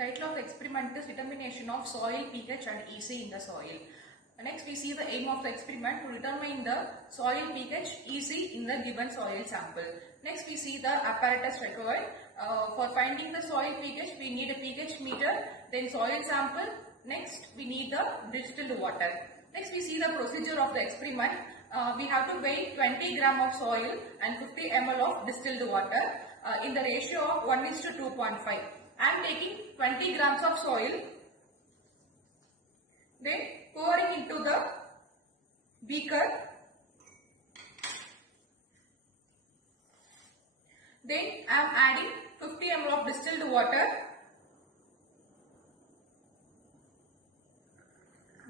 title of the experiment is determination of soil pH and EC in the soil. Next we see the aim of the experiment to determine the soil pH, EC in the given soil sample. Next we see the apparatus required. For finding the soil pH we need a pH meter, then soil sample. Next we need the distilled water. Next we see the procedure of the experiment. We have to weigh 20 gram of soil and 50 ml of distilled water in the ratio of 1:2.5. I am taking 20 grams of soil, then pouring into the beaker, then I am adding 50 ml of distilled water.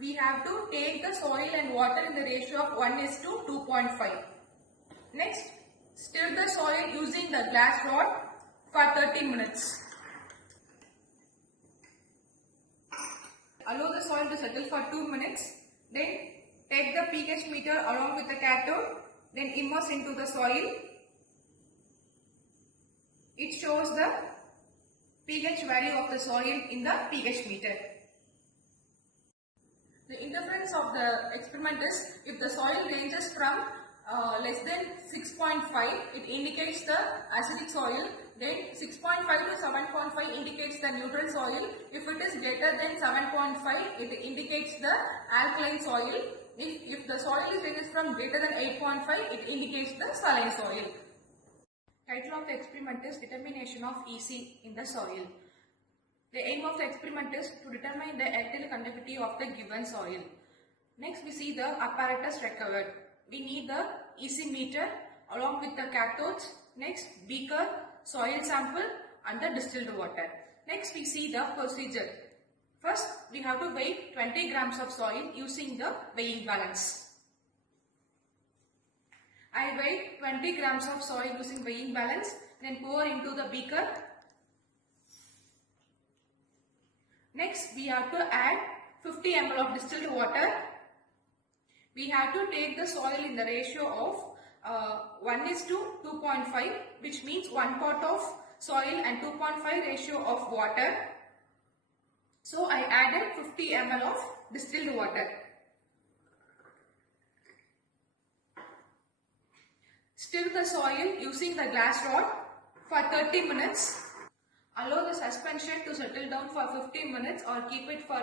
We have to take the soil and water in the ratio of 1:2.5. Next, stir the soil using the glass rod for 30 minutes. Allow the soil to settle for 2 minutes. Then take the pH meter along with the cathode. Then immerse into the soil. It shows the pH value of the soil in the pH meter. The interference of the experiment is if the soil ranges from less than 6.5, it indicates the acidic soil. Then 6.5 to 7.5 indicates the neutral soil. If it is greater than 7.5, it indicates the alkaline soil. If the soil ranges from greater than 8.5, it indicates the saline soil. Title of the experiment is determination of EC in the soil. The aim of the experiment is to determine the electrical conductivity of the given soil. Next we see the apparatus required. We need the EC meter along with the cathodes. Next beaker, soil sample and the distilled water. Next we see the procedure. First we have to weigh 20 grams of soil using the weighing balance. I weigh 20 grams of soil using weighing balance, then pour into the beaker. Next we have to add 50 ml of distilled water. We have to take the soil in the ratio of 1:2.5, which means 1 part of soil and 2.5 ratio of water. So I added 50 ml of distilled water. Stir the soil using the glass rod for 30 minutes. Allow the suspension to settle down for 15 minutes or keep it for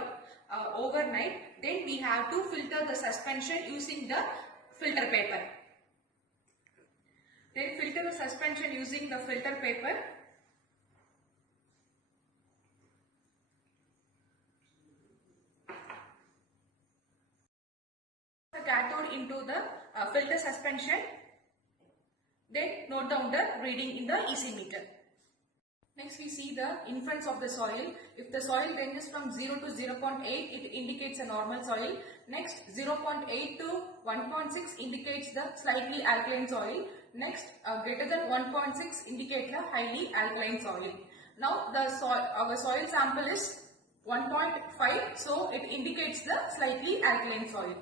overnight. Then we have to filter the suspension using the filter paper. Then filter the suspension using the filter paper. The cathode into the filter suspension. Then note down the reading in the EC meter. Next we see the inference of the soil. If the soil ranges from 0 to 0.8, it indicates a normal soil. Next 0.8 to 1.6 indicates the slightly alkaline soil. Next greater than 1.6 indicates the highly alkaline soil. Now our soil sample is 1.5, so it indicates the slightly alkaline soil.